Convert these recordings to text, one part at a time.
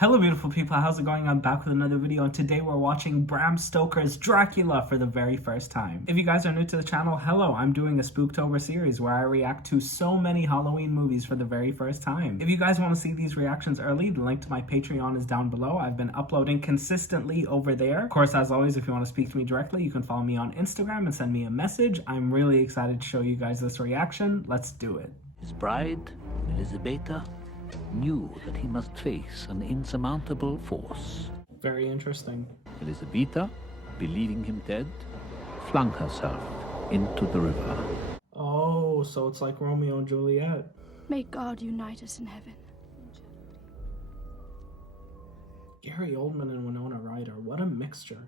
Hello beautiful people, how's it going? I'm back with another video and today we're watching Bram Stoker's Dracula for the very first time. If you guys are new to the channel, hello, I'm doing a Spooktober series where I react to so many Halloween movies for the very first time. If you guys want to see these reactions early, the link to my Patreon is down below. I've been uploading consistently over there. Of course, as always, if you want to speak to me directly, you can follow me on Instagram and send me a message. I'm really excited to show you guys this reaction. Let's do it. His bride, Elizabeta, knew that he must face an insurmountable force. Very interesting. Elizabeta, believing him dead, flung herself into the river. Oh, so it's like Romeo and Juliet. May God unite us in heaven. Gary Oldman and Winona Ryder, what a mixture.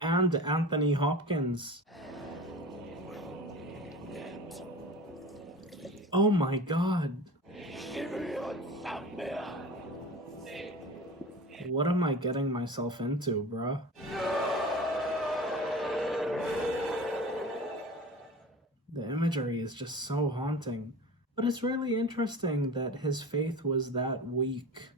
And Anthony Hopkins. Oh my god. What am I getting myself into, bruh? The imagery is just so haunting. But it's really interesting that his faith was that weak,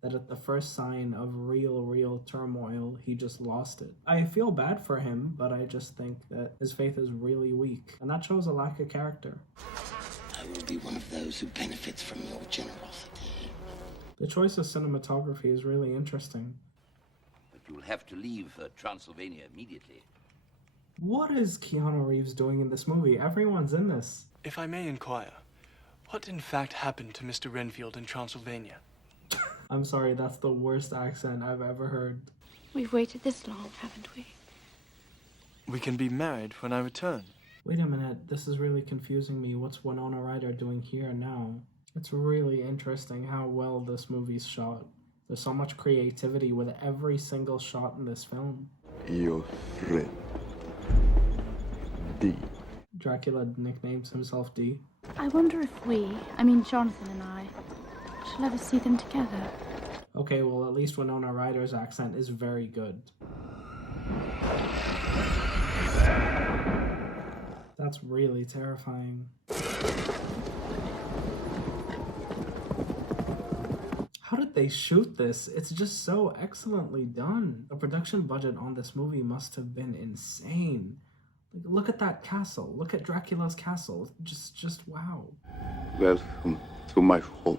that at the first sign of real turmoil, he just lost it. I feel bad for him, but I just think that his faith is really weak, and that shows a lack of character. I will be one of those who benefits from your generosity. The choice of cinematography is really interesting. But you'll have to leave Transylvania immediately. What is Keanu Reeves doing in this movie? Everyone's in this. If I may inquire, what in fact happened to Mr. Renfield in Transylvania? I'm sorry, that's the worst accent I've ever heard. We've waited this long, haven't we? We can be married when I return. Wait a minute, this is really confusing me. What's Winona Ryder doing here now? It's really interesting how well this movie's shot. There's so much creativity with every single shot in this film. Io re D. Dracula nicknames himself D. I wonder if Jonathan and I, shall ever see them together. Okay, well at least Winona Ryder's accent is very good. That's really terrifying. How did they shoot this? It's just so excellently done. The production budget on this movie must have been insane. Like, look at that castle. Look at Dracula's castle. Just wow. Welcome to my home.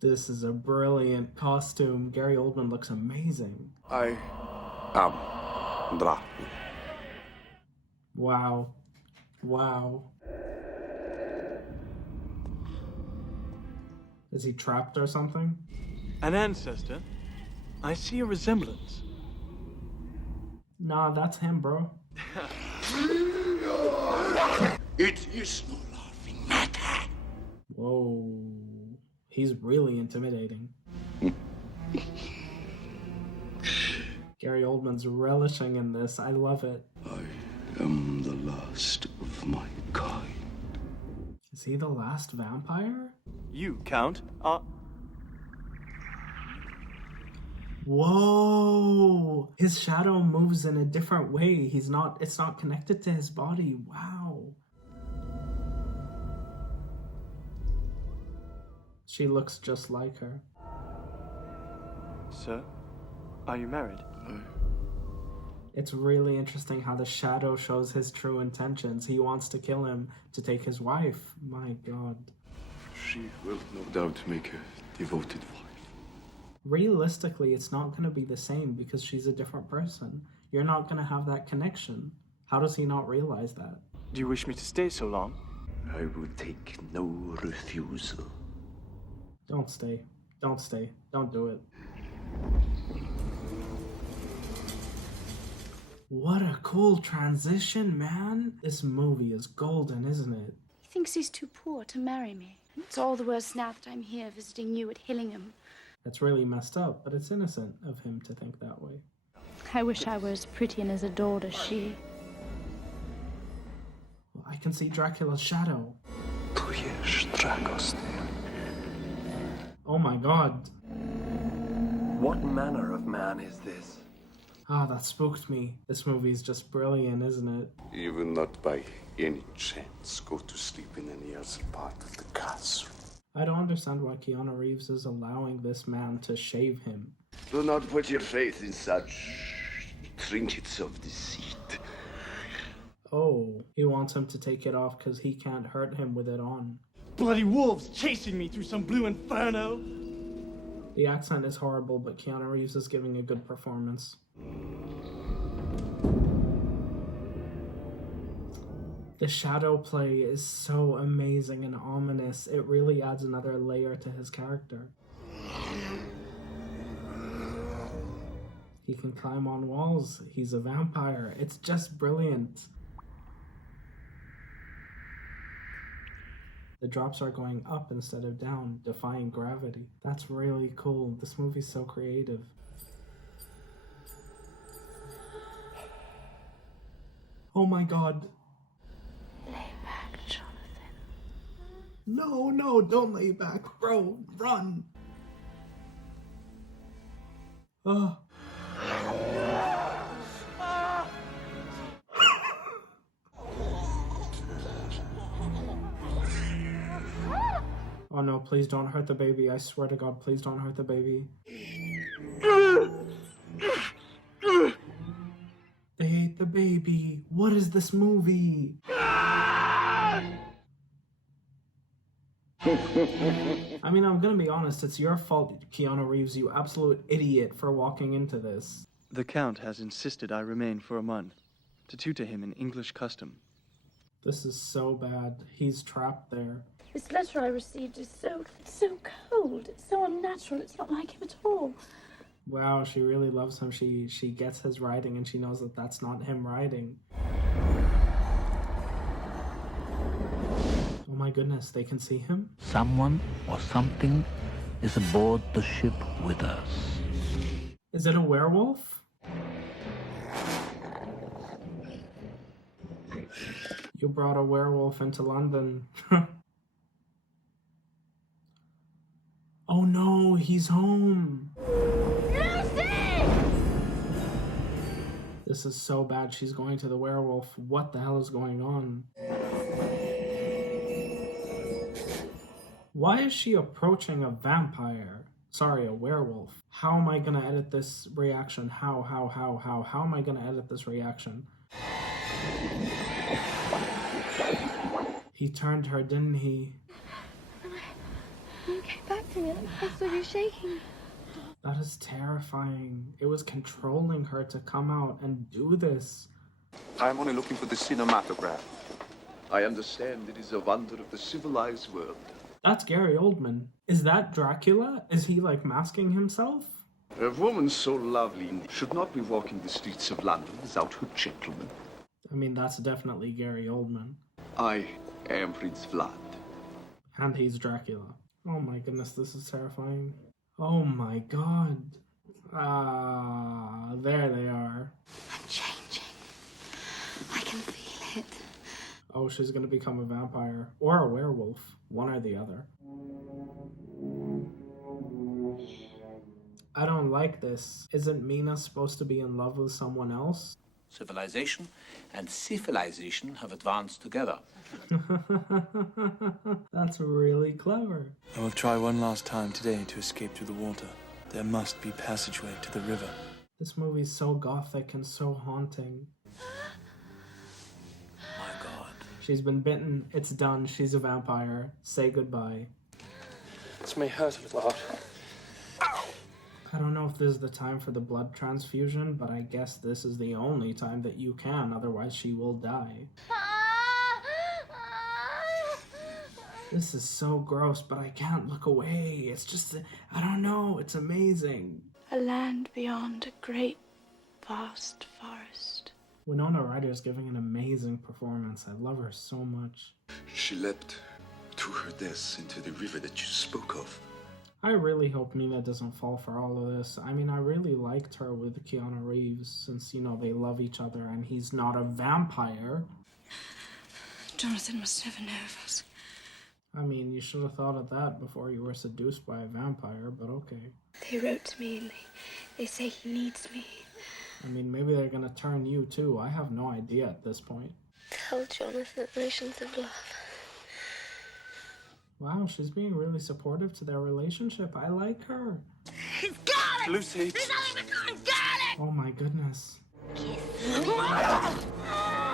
This is a brilliant costume. Gary Oldman looks amazing. I am Dracula. Wow. Wow. Is he trapped or something? An ancestor? I see a resemblance. Nah, that's him, bro. It is no laughing matter. Whoa. He's really intimidating. Gary Oldman's relishing in this. I love it. I am the last of my kind. Is he the last vampire? You, Count, are... Whoa! His shadow moves in a different way. It's not connected to his body. Wow. She looks just like her. Sir, are you married? It's really interesting how the shadow shows his true intentions. He wants to kill him to take his wife. My god. She will no doubt make a devoted wife. Realistically, it's not going to be the same because she's a different person. You're not going to have that connection. How does he not realize that? Do you wish me to stay so long? I will take no refusal. Don't stay. Don't stay. Don't do it. What a cool transition, man. This movie is golden, isn't it? He thinks he's too poor to marry me. And it's all the worse now that I'm here visiting you at Hillingham. That's really messed up, but it's innocent of him to think that way. I wish I were as pretty and as adored as she. Well, I can see Dracula's shadow. Oh my god. What manner of man is this? Ah, that spooked me. This movie's just brilliant, isn't it? You will not by any chance go to sleep in any other part of the castle. I don't understand why Keanu Reeves is allowing this man to shave him. Do not put your faith in such trinkets of deceit. Oh, he wants him to take it off because he can't hurt him with it on. Bloody wolves chasing me through some blue inferno. The accent is horrible, but Keanu Reeves is giving a good performance. The shadow play is so amazing and ominous. It really adds another layer to his character. He can climb on walls. He's a vampire. It's just brilliant. The drops are going up instead of down, defying gravity. That's really cool. This movie's so creative. Oh my god. Lay back, Jonathan. No, don't lay back. Bro, run. Oh. Oh no, please don't hurt the baby. I swear to God, please don't hurt the baby. They ate the baby. What is this movie? I mean, I'm gonna be honest, it's your fault, Keanu Reeves, you absolute idiot, for walking into this. The Count has insisted I remain for a month, to tutor him in English custom. This is so bad. He's trapped there. This letter I received is so cold. It's so unnatural. It's not like him at all. Wow, she really loves him. She gets his writing and she knows that that's not him writing. Oh my goodness, they can see him? Someone or something is aboard the ship with us. Is it a werewolf? You brought a werewolf into London. Oh no, he's home. Lucy! This is so bad. She's going to the werewolf. What the hell is going on? Why is she approaching a vampire? Sorry, a werewolf. How am I gonna edit this reaction? How am I gonna edit this reaction? He turned her, didn't he? You came back to me. I saw you shaking. That is terrifying. It was controlling her to come out and do this. I'm only looking for the cinematograph. I understand it is a wonder of the civilized world. That's Gary Oldman. Is that Dracula? Is he like masking himself? A woman so lovely should not be walking the streets of London without her gentleman. I mean, that's definitely Gary Oldman. I am Prince Vlad. And he's Dracula. Oh my goodness, this is terrifying. Oh my god. Ah, there they are. I'm changing. I can feel it. Oh, she's gonna become a vampire. Or a werewolf. One or the other. I don't like this. Isn't Mina supposed to be in love with someone else? Civilization and civilization have advanced together. That's really clever. I will try one last time today to escape through the water. There must be passageway to the river. This movie's so gothic and so haunting. My God. She's been bitten. It's done. She's a vampire. Say goodbye. This may hurt a little hard. I don't know if this is the time for the blood transfusion, but I guess this is the only time that you can, otherwise she will die. This is so gross, but I can't look away. It's just, I don't know, it's amazing. A land beyond a great, vast forest. Winona Ryder's giving an amazing performance. I love her so much. She leapt to her death into the river that you spoke of. I really hope Mina doesn't fall for all of this. I mean, I really liked her with Keanu Reeves since, you know, they love each other and he's not a vampire. Jonathan must never know of us. I mean, you should have thought of that before you were seduced by a vampire, but okay. They wrote to me and they say he needs me. I mean, maybe they're gonna turn you too. I have no idea at this point. Tell Jonathan relations of love. Wow, she's being really supportive to their relationship. I like her. He's got it! Lucy! He's not even gone! Got it! Oh my goodness. Kiss.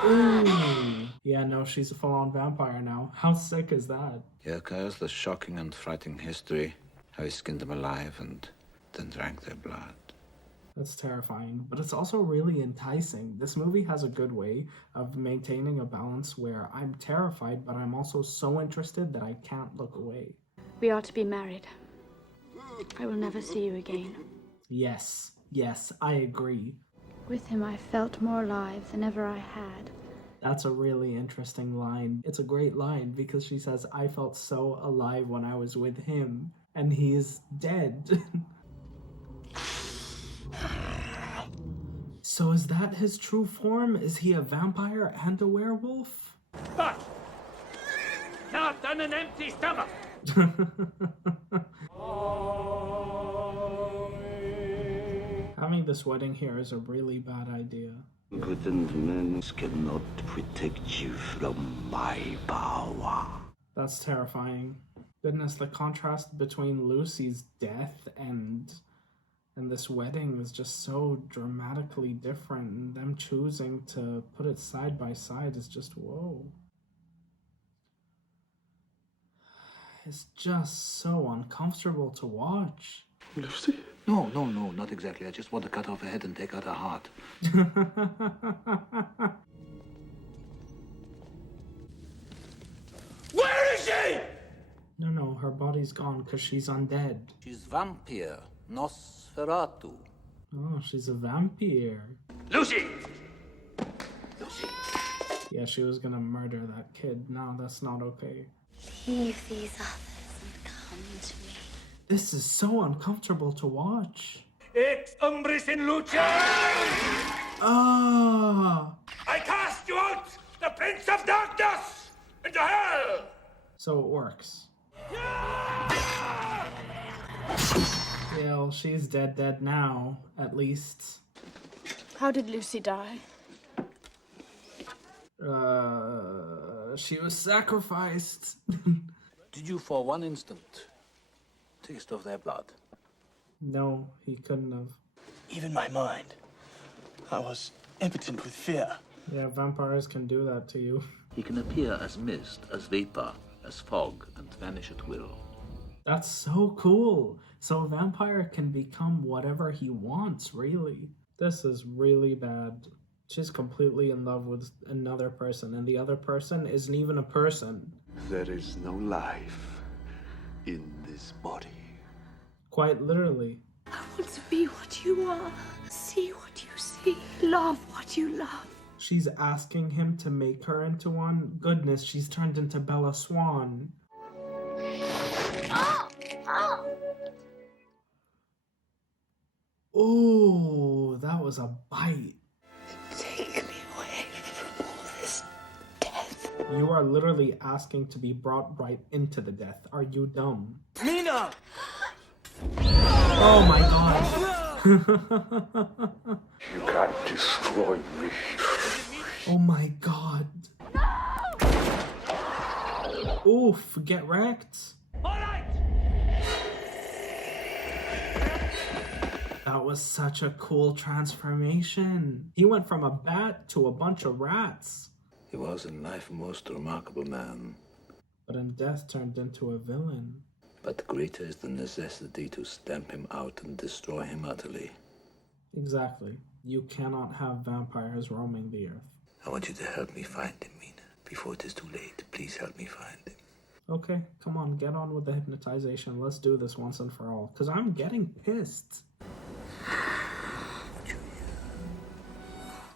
Ooh. Yeah, no, she's a full-on vampire now. How sick is that? He occurs the shocking and frightening history, how he skinned them alive and then drank their blood. That's terrifying, but it's also really enticing. This movie has a good way of maintaining a balance where I'm terrified, but I'm also so interested that I can't look away. We are to be married. I will never see you again. Yes, I agree. With him, I felt more alive than ever I had. That's a really interesting line. It's a great line because she says, I felt so alive when I was with him, and he is dead. So is that his true form? Is he a vampire and a werewolf? But not on an empty stomach. Having this wedding here is a really bad idea. Good men cannot protect you from my power. That's terrifying. Goodness, the contrast between Lucy's death and this wedding is just so dramatically different, and them choosing to put it side by side is just whoa. It's just so uncomfortable to watch. Lucy? No, not exactly. I just want to cut off her head and take out her heart. Where is she? No, her body's gone because she's undead. She's vampire, Nosferatu. Oh, she's a vampire. Lucy! Lucy! Yeah, she was gonna murder that kid. No, that's not okay. Leave these others and come to me. This is so uncomfortable to watch. Ex hombres in lucha! Ah! I cast you out, the Prince of Darkness, into hell! So it works. Yeah, well, she's dead now, at least. How did Lucy die? She was sacrificed. Did you for one instant taste of their blood? No, he couldn't have. Even my mind. I was impotent with fear. Yeah, vampires can do that to you. He can appear as mist, as vapor, as fog, and vanish at will. That's so cool. So a vampire can become whatever he wants, really. This is really bad. She's completely in love with another person, and the other person isn't even a person. There is no life in this body. Quite literally. I want to be what you are, see what you see, love what you love. She's asking him to make her into one. Goodness, she's turned into Bella Swan. Oh, that was a bite. Take me away from all this death. You are literally asking to be brought right into the death. Are you dumb? Nina! Oh my god. You can't destroy me. Oh my god. Oof, get wrecked. All right! That was such a cool transformation. He went from a bat to a bunch of rats. He was in life a most remarkable man. But in death turned into a villain. But greater is the necessity to stamp him out and destroy him utterly. Exactly. You cannot have vampires roaming the earth. I want you to help me find him, Mina. Before it is too late, please help me find him. Okay, come on, get on with the hypnotization. Let's do this once and for all. Because I'm getting pissed.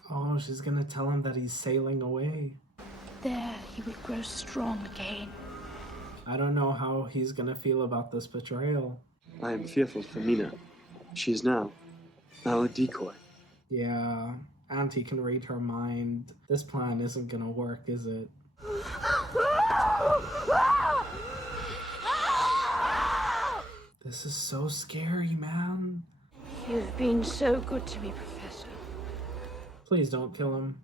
Oh, she's gonna tell him that he's sailing away. There, he will grow strong again. I don't know how he's gonna feel about this betrayal. I am fearful for Mina. She is now a decoy. Yeah, and he can read her mind. This plan isn't gonna work, is it? This is so scary, man. You've been so good to me, Professor. Please don't kill him.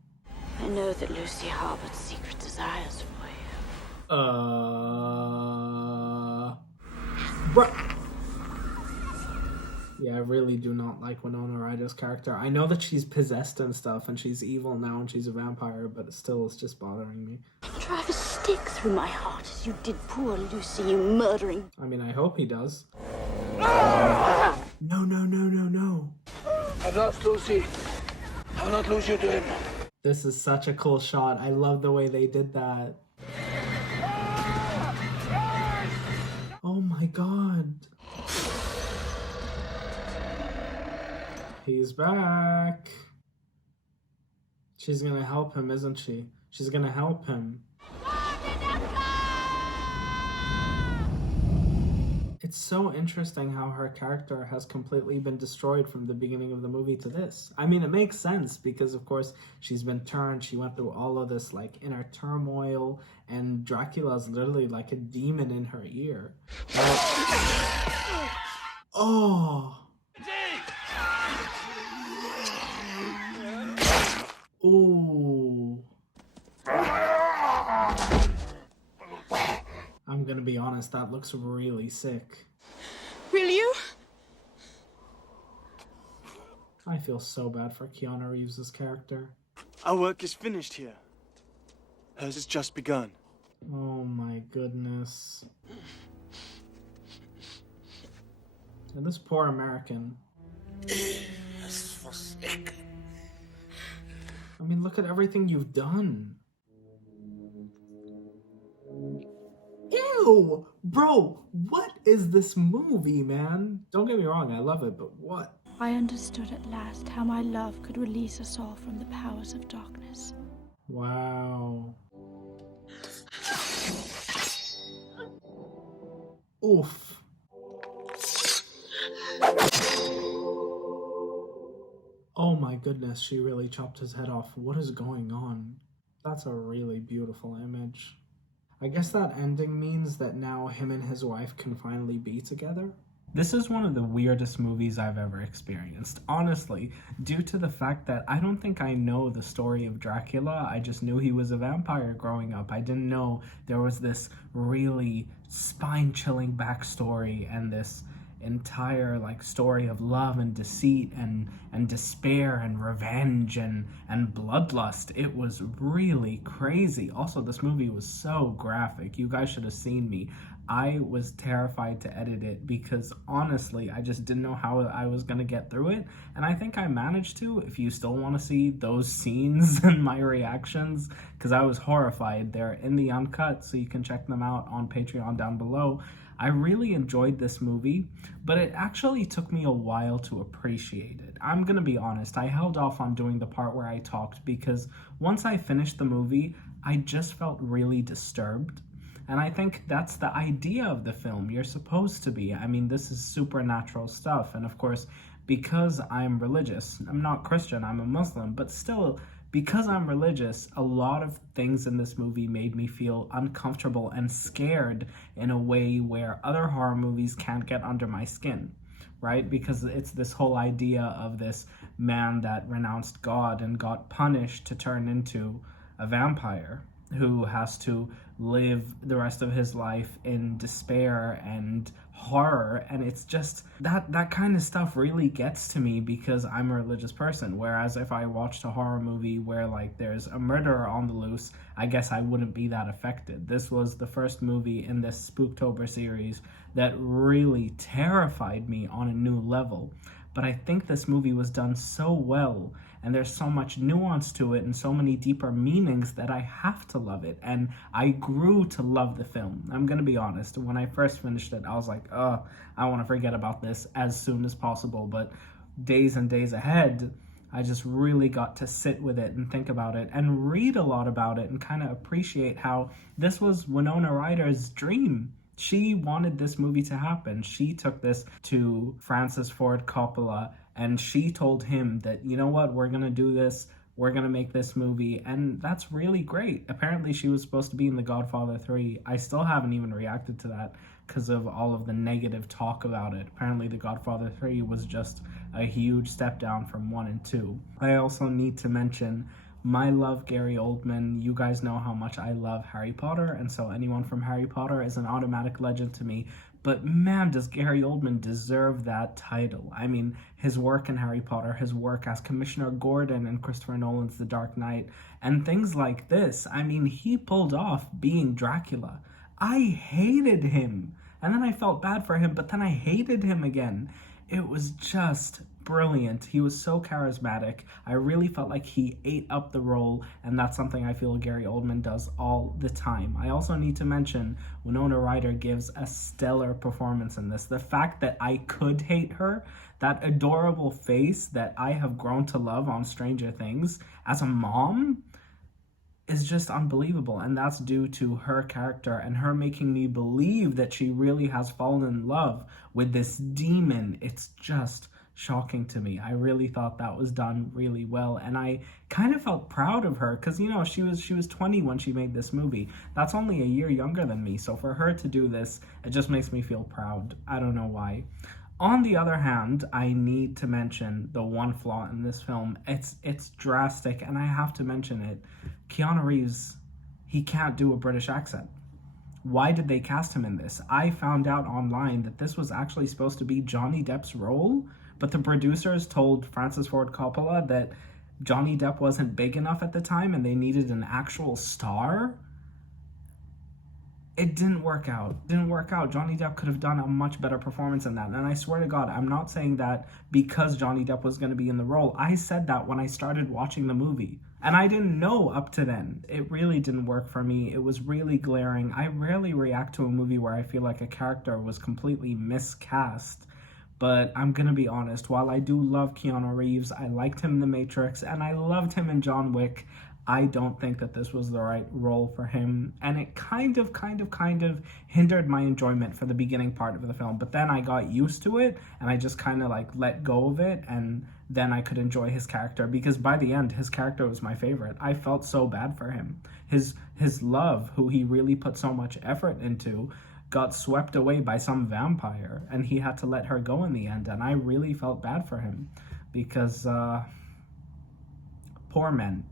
I know that Lucy harbored secret desires for you. Yeah, I really do not like Winona Ryder's character. I know that she's possessed and stuff, and she's evil now, and she's a vampire, but still, it's just bothering me. Drive a stake through my heart as you did poor Lucy, you murdering... I mean, I hope he does. No, no, no, no, no. I've lost Lucy. I will not lose you to him. This is such a cool shot. I love the way they did that. Oh my god. He's back. She's gonna help him, isn't she? She's gonna help him. It's so interesting how her character has completely been destroyed from the beginning of the movie to this. I mean, it makes sense because, of course, she's been turned. She went through all of this, like, inner turmoil, and Dracula's literally like a demon in her ear. Oh! Ooh. I'm gonna be honest, that looks really sick. Will you? I feel so bad for Keanu Reeves' character. Our work is finished here. Hers has just begun. Oh my goodness. And this poor American. Is forsaken. I mean, look at everything you've done. Ew! Bro, what is this movie, man? Don't get me wrong, I love it, but what? I understood at last how my love could release us all from the powers of darkness. Wow. Oof. Oh my goodness, she really chopped his head off. What is going on? That's a really beautiful image. I guess that ending means that now him and his wife can finally be together. This is one of the weirdest movies I've ever experienced, honestly, due to the fact that I don't think I know the story of Dracula. I just knew he was a vampire growing up. I didn't know there was this really spine-chilling backstory and this entire story of love and deceit and despair and revenge and bloodlust. It was really crazy. Also, this movie was so graphic. You guys should have seen me. I was terrified to edit it because honestly, I just didn't know how I was gonna get through it, and I think I managed to. If you still want to see those scenes and my reactions, because I was horrified, they're in the uncut, so you can check them out on Patreon down below. I really enjoyed this movie, but it actually took me a while to appreciate it. I'm gonna be honest, I held off on doing the part where I talked because once I finished the movie, I just felt really disturbed. And I think that's the idea of the film. You're supposed to be. I mean, this is supernatural stuff. And of course, because I'm religious, I'm not Christian, I'm a Muslim, but still, because I'm religious, a lot of things in this movie made me feel uncomfortable and scared in a way where other horror movies can't get under my skin, right? Because it's this whole idea of this man that renounced God and got punished to turn into a vampire who has to live the rest of his life in despair and horror. And it's just that kind of stuff really gets to me because I'm a religious person. Whereas if I watched a horror movie where there's a murderer on the loose, I guess I wouldn't be that affected. This was the first movie in this Spooktober series that really terrified me on a new level. But I think this movie was done so well, and there's so much nuance to it and so many deeper meanings that I have to love it. And I grew to love the film. I'm gonna be honest, when I first finished it, I was like, I want to forget about this as soon as possible. But days and days ahead, I just really got to sit with it and think about it and read a lot about it and kind of appreciate how this was Winona Ryder's dream. She wanted this movie to happen. She took this to Francis Ford Coppola and she told him that, you know what, we're going to do this. We're going to make this movie. And that's really great. Apparently she was supposed to be in The Godfather 3. I still haven't even reacted to that because of all of the negative talk about it. Apparently The Godfather 3 was just a huge step down from 1 and 2. I also need to mention my love Gary Oldman. You guys know how much I love Harry Potter, and so anyone from Harry Potter is an automatic legend to me. But man, does Gary Oldman deserve that title. I mean, his work in Harry Potter, his work as Commissioner Gordon in Christopher Nolan's The Dark Knight, and things like this. I mean, he pulled off being Dracula. I hated him, and then I felt bad for him, but then I hated him again. It was just brilliant. He was so charismatic. I really felt like he ate up the role, and that's something I feel Gary Oldman does all the time. I also need to mention Winona Ryder gives a stellar performance in this. The fact that I could hate her, that adorable face that I have grown to love on Stranger Things as a mom, is just unbelievable, and that's due to her character and her making me believe that she really has fallen in love with this demon. It's just shocking to me. I really thought that was done really well, and I kind of felt proud of her because, you know, she was 20 when she made this movie. That's only a year younger than me, so for her to do this, it just makes me feel proud. I don't know why. On the other hand, I need to mention the one flaw in this film. It's drastic, and I have to mention it. Keanu Reeves, he can't do a British accent. Why did they cast him in this? I found out online that this was actually supposed to be Johnny Depp's role, but the producers told Francis Ford Coppola that Johnny Depp wasn't big enough at the time and they needed an actual star. It didn't work out. Johnny Depp could have done a much better performance in that. And I swear to God, I'm not saying that because Johnny Depp was going to be in the role. I said that when I started watching the movie. And I didn't know up to then. It really didn't work for me. It was really glaring. I rarely react to a movie where I feel like a character was completely miscast. But I'm going to be honest, while I do love Keanu Reeves, I liked him in The Matrix, and I loved him in John Wick, I don't think that this was the right role for him. And it kind of hindered my enjoyment for the beginning part of the film. But then I got used to it, and I just kind of like let go of it, and then I could enjoy his character. Because by the end, his character was my favorite. I felt so bad for him. His love, who he really put so much effort into, got swept away by some vampire, and he had to let her go in the end, and I really felt bad for him because poor men,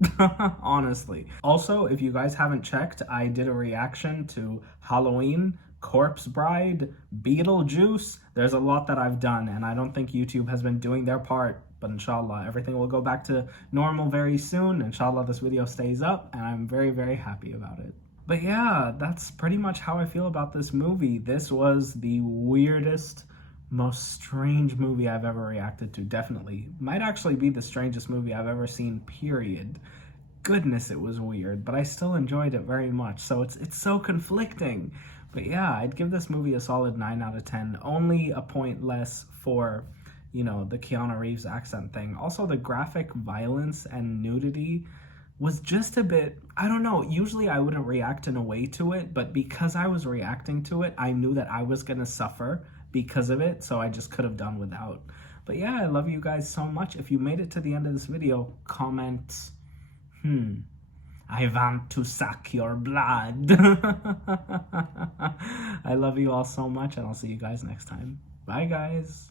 honestly. Also, if you guys haven't checked, I did a reaction to Halloween, Corpse Bride, Beetlejuice. There's a lot that I've done, and I don't think YouTube has been doing their part, but inshallah, everything will go back to normal very soon. Inshallah, this video stays up, and I'm very happy about it. But yeah, that's pretty much how I feel about this movie. This was the weirdest, most strange movie I've ever reacted to, definitely. Might actually be the strangest movie I've ever seen, period. Goodness, it was weird, but I still enjoyed it very much, so it's so conflicting. But yeah, I'd give this movie a solid 9 out of 10. Only a point less for, you know, the Keanu Reeves accent thing. Also, the graphic violence and nudity was just a bit, I don't know, usually I wouldn't react in a way to it, but because I was reacting to it, I knew that I was gonna suffer because of it, so I just could have done without. But yeah, I love you guys so much. If you made it to the end of this video, comment, I want to suck your blood. I love you all so much, and I'll see you guys next time. Bye, guys.